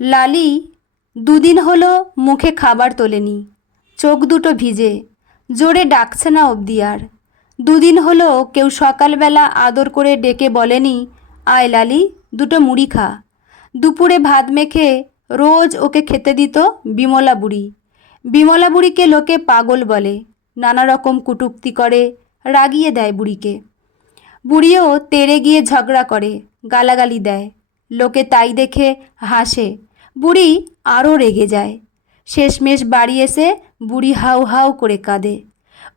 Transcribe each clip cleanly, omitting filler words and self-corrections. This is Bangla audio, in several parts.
লালি দুদিন হলো মুখে খাবার তোলেনি, চোখ দুটো ভিজে, জোরে ডাকছে না অবধি আর। দুদিন হলো কেউ সকালবেলা আদর করে ডেকে বলেনি, আয় লালি, দুটো মুড়ি খা। দুপুরে ভাত মেখে রোজ ওকে খেতে দিত বিমলা বুড়ি। বিমলা বুড়িকে লোকে পাগল বলে, নানা রকম কটূক্তি করে, রাগিয়ে দেয় বুড়িকে। বুড়িও তেড়ে গিয়ে ঝগড়া করে, গালাগালি দেয়। লোকে তাই দেখে হাসে, বুড়ি আরও রেগে যায়। শেষমেশ বাড়ি এসে বুড়ি হাউ হাউ করে কাঁদে।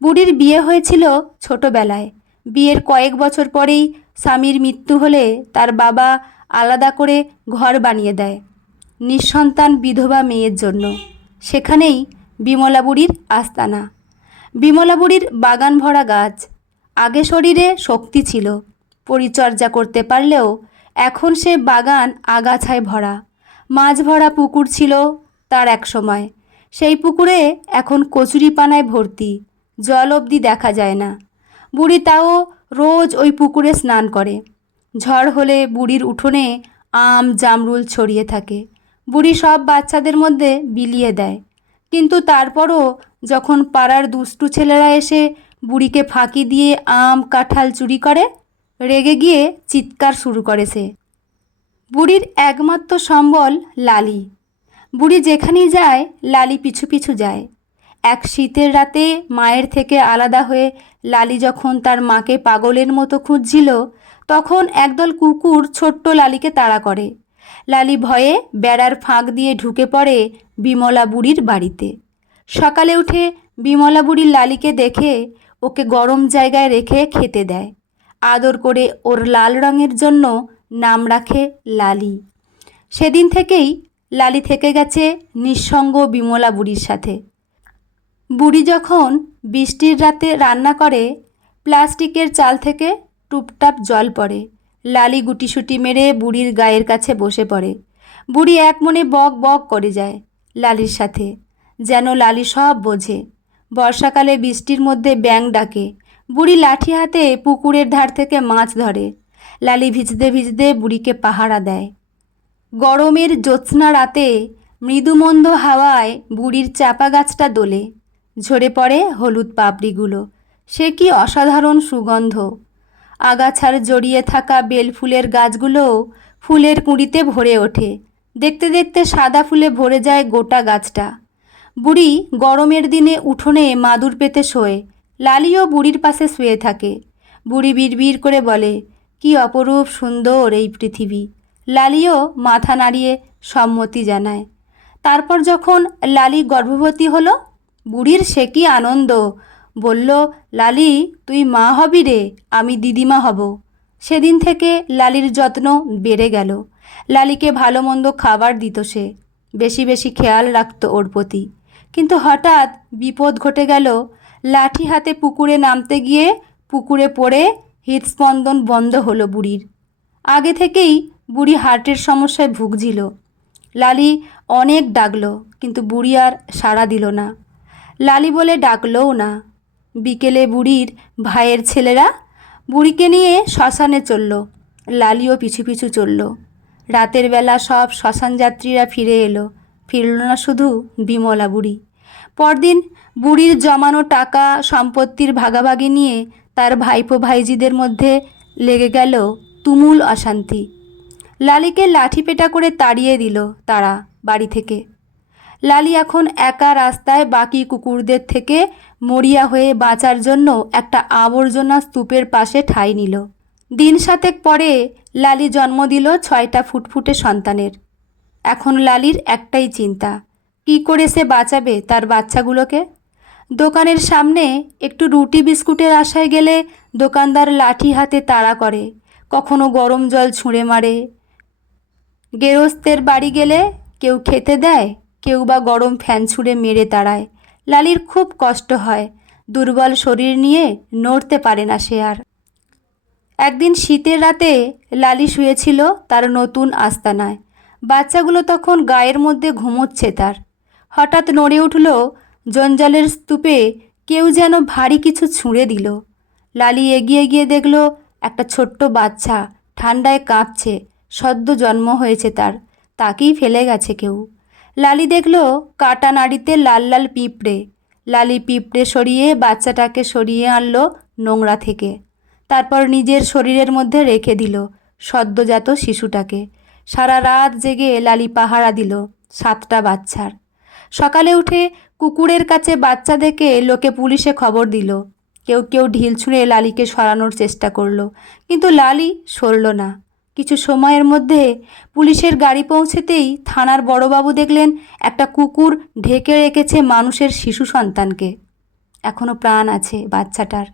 বুড়ির বিয়ে হয়েছিল ছোটবেলায়। বিয়ের কয়েক বছর পরেই স্বামীর মৃত্যু হলে তার বাবা আলাদা করে ঘর বানিয়ে দেয় নিঃসন্তান বিধবা মেয়ের জন্য। সেখানেই বিমলা বুড়ির আস্তানা। বিমলা বুড়ির বাগান ভরা গাছ। আগে শরীরে শক্তি ছিল, পরিচর্যা করতে পারলেও এখন সে বাগান আগাছায় ভরা। মাছ ভরা পুকুর ছিল তার এক সময়। সেই পুকুরে এখন কচুরিপানায় ভর্তি, জল অবধি দেখা যায় না। বুড়ি তাও রোজ ওই পুকুরে স্নান করে। ঝড় হলে বুড়ির উঠোনে আম জামরুল ছড়িয়ে থাকে। বুড়ি সব বাচ্চাদের মধ্যে বিলিয়ে দেয়। কিন্তু তারপরও যখন পাড়ার দুষ্টু ছেলেরা এসে বুড়িকে ফাঁকি দিয়ে আম কাঁঠাল চুরি করে, রেগে গিয়ে চিৎকার শুরু করে সে। বুড়ির একমাত্র সম্বল লালি। বুড়ি যেখানেই যায় লালি পিছু পিছু যায়। এক শীতের রাতে মায়ের থেকে আলাদা হয়ে লালি যখন তার মাকে পাগলের মতো খুঁজছিল, তখন একদল কুকুর ছোট্ট লালিকে তাড়া করে। লালি ভয়ে বেড়ার ফাঁক দিয়ে ঢুকে পড়ে বিমলা বুড়ির বাড়িতে। সকালে উঠে বিমলা বুড়ি লালিকে দেখে ওকে গরম জায়গায় রেখে খেতে দেয়। আদর করে ওর লাল রঙের জন্য নাম রাখে লালি। সেদিন থেকেই লালি থেকে গেছে নিঃসঙ্গ বিমলা বুড়ির সাথে। বুড়ি যখন বৃষ্টির রাতে রান্না করে, প্লাস্টিকের চাল থেকে টুপটাপ জল পড়ে। লালি গুটিসুটি মেরে বুড়ির গায়ের কাছে বসে পড়ে। বুড়ি এক মনে বক বক করে যায় লালির সাথে, যেন লালি সব বোঝে। বর্ষাকালে বৃষ্টির মধ্যে ব্যাঙ ডাকে। বুড়ি লাঠি হাতে পুকুরের ধার থেকে মাছ ধরে। লালি ভিজতে ভিজতে বুড়িকে পাহারা দেয়। গরমের জ্যোৎস্না রাতে মৃদুমন্দ হাওয়ায় বুড়ির চাপা গাছটা দোলে। ঝরে পড়ে হলুদ পাপড়িগুলো। সে কি অসাধারণ সুগন্ধ! আগাছার জড়িয়ে থাকা বেলফুলের গাছগুলোও ফুলের কুঁড়িতে ভরে ওঠে। দেখতে দেখতে সাদা ফুলে ভরে যায় গোটা গাছটা। বুড়ি গরমের দিনে উঠোনে মাদুর পেতে শোয়। লালিও বুড়ির পাশে শুয়ে থাকে। বুড়ি বিড়বিড় করে বলে, কি অপরূপ সুন্দর এই পৃথিবী। লালিও মাথা নাড়িয়ে সম্মতি জানায়। তারপর যখন লালি গর্ভবতী হলো, বুড়ির সে কি আনন্দ! বলল, লালি তুই মা হবি রে, আমি দিদিমা হব। সেদিন থেকে লালির যত্ন বেড়ে গেল। লালিকে ভালো মন্দ খাবার দিত সে, বেশি বেশি খেয়াল রাখত ওর প্রতি। কিন্তু হঠাৎ বিপদ ঘটে গেল। লাঠি হাতে পুকুরে নামতে গিয়ে পুকুরে পড়ে হৃদস্পন্দন বন্ধ হলো বুড়ির। আগে থেকেই বুড়ি হার্টের সমস্যায় ভুগছিল। লালি অনেক ডাকলো, কিন্তু বুড়ি আর সাড়া দিল না। লালি বলে ডাকলও না। বিকেলে বুড়ির ভাইয়ের ছেলেরা বুড়িকে নিয়ে শ্মশানে চলল। লালিও পিছু পিছু চলল। রাতের বেলা সব শ্মশান যাত্রীরা ফিরে এলো। ফিরল না শুধু বিমলা বুড়ি। পরদিন বুড়ির জমানো টাকা সম্পত্তির ভাগাভাগি নিয়ে তার ভাইপো ভাইজিদের মধ্যে লেগে গেল তুমুল অশান্তি। লালিকে লাঠি পেটা করে তাড়িয়ে দিল তারা বাড়ি থেকে। লালি এখন একা রাস্তায় বাকি কুকুরদের থেকে মরিয়া হয়ে বাঁচার জন্য একটা আবর্জনা স্তূপের পাশে ঠাঁই নিল। দিন সাতেক পরে লালি জন্ম দিল 6টা ফুটফুটে সন্তানের। এখন লালির একটাই চিন্তা, কি করে সে বাঁচাবে তার বাচ্চাগুলোকে। দোকানের সামনে একটু রুটি বিস্কুটের আশায় গেলে দোকানদার লাঠি হাতে তাড়া করে, কখনো গরম জল ছুঁড়ে মারে। গেরস্তের বাড়ি গেলে কেউ খেতে দেয়, কেউ বা গরম ফ্যান ছুঁড়ে মেরে তাড়ায়। লালির খুব কষ্ট হয়। দুর্বল শরীর নিয়ে নড়তে পারে না সে আর। একদিন শীতের রাতে লালি শুয়েছিল তার নতুন আস্তানায়। বাচ্চাগুলো তখন গায়ের মধ্যে ঘুমোচ্ছে তার। হঠাৎ নড়ে উঠল জঞ্জালের স্তূপে কেউ যেন ভারী কিছু ছুঁড়ে দিল। লালি এগিয়ে গিয়ে দেখল একটা ছোট্ট বাচ্চা ঠান্ডায় কাঁপছে। সদ্য জন্ম হয়েছে তার। তাকেই ফেলে গেছে কেউ। লালি দেখল কাটা নাড়িতে লাল লাল পিঁপড়ে। লালি পিঁপড়ে সরিয়ে বাচ্চাটাকে সরিয়ে আনলো নোংরা থেকে। তারপর নিজের শরীরের মধ্যে রেখে দিল সদ্যজাত শিশুটাকে। সারা রাত জেগে লালি পাহারা দিল 7টা বাচ্চার। সকালে উঠে কুকুরের কাছে বাচ্চা দেখে লোকে পুলিশে খবর দিল। কেউ কেউ ঢিল ছুঁড়ে লালিকে সরানোর চেষ্টা করলো, কিন্তু লালি সরল না। কিছু সময়ের মধ্যে পুলিশের গাড়ি পৌঁছেতেই থানার বড়বাবু দেখলেন একটা কুকুর ঢেকে রেখেছে মানুষের শিশু সন্তানকে। এখনও প্রাণ আছে বাচ্চাটার।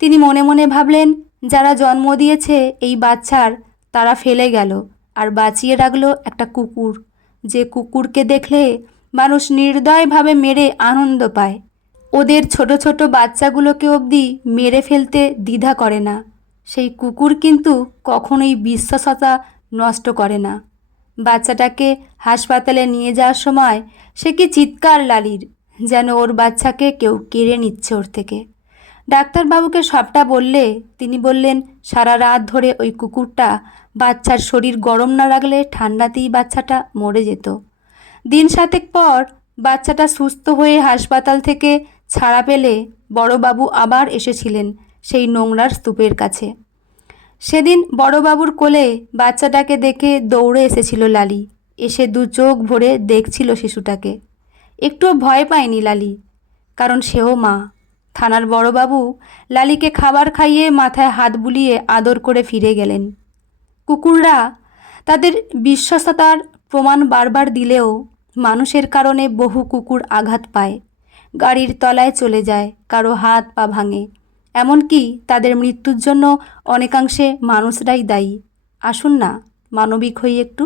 তিনি মনে মনে ভাবলেন, যারা জন্ম দিয়েছে এই বাচ্চার তারা ফেলে গেল আর বাঁচিয়ে রাখলো একটা কুকুর, যে কুকুরকে দেখলে মানুষ নির্দয়ভাবে মেরে আনন্দ পায়। ওদের ছোট ছোট বাচ্চাগুলোকে অবধি মেরে ফেলতে দ্বিধা করে না। সেই কুকুর কিন্তু কখনোই বিশ্বস্ততা নষ্ট করে না। বাচ্চাটাকে হাসপাতালে নিয়ে যাওয়ার সময় সে কি চিৎকার লালির, যেন ওর বাচ্চাকে কেউ কেড়ে নিচ্ছে ওর থেকে। ডাক্তারবাবুকে সবটা বললে তিনি বললেন, সারা রাত ধরে ওই কুকুরটা বাচ্চার শরীর গরম না রাখলে ঠান্ডাতেই বাচ্চাটা মরে যেত। দিন 7 পর বাচ্চাটা সুস্থ হয়ে হাসপাতাল থেকে ছাড়া পেলে বড়বাবু আবার এসেছিলেন সেই নোংরার স্তূপের কাছে। সেদিন বড়বাবুর কোলে বাচ্চাটাকে দেখে দৌড়ে এসেছিল লালি। এসে 2 চোখ ভরে দেখছিল শিশুটাকে। একটুও ভয় পায়নি লালি, কারণ সেও মা। থানার বড়বাবু লালিকে খাবার খাইয়ে মাথায় হাত বুলিয়ে আদর করে ফিরে গেলেন। কুকুররা তাদের বিশ্বস্ততার প্রমাণ বারবার দিলেও মানুষের কারণে বহু কুকুর আঘাত পায়, গাড়ির তলায় চলে যায়, কারো হাত পা ভাঙে, এমনকি তাদের মৃত্যুর জন্য অনেকাংশে মানুষরাই দায়ী। আসুন না মানবিক হই একটু।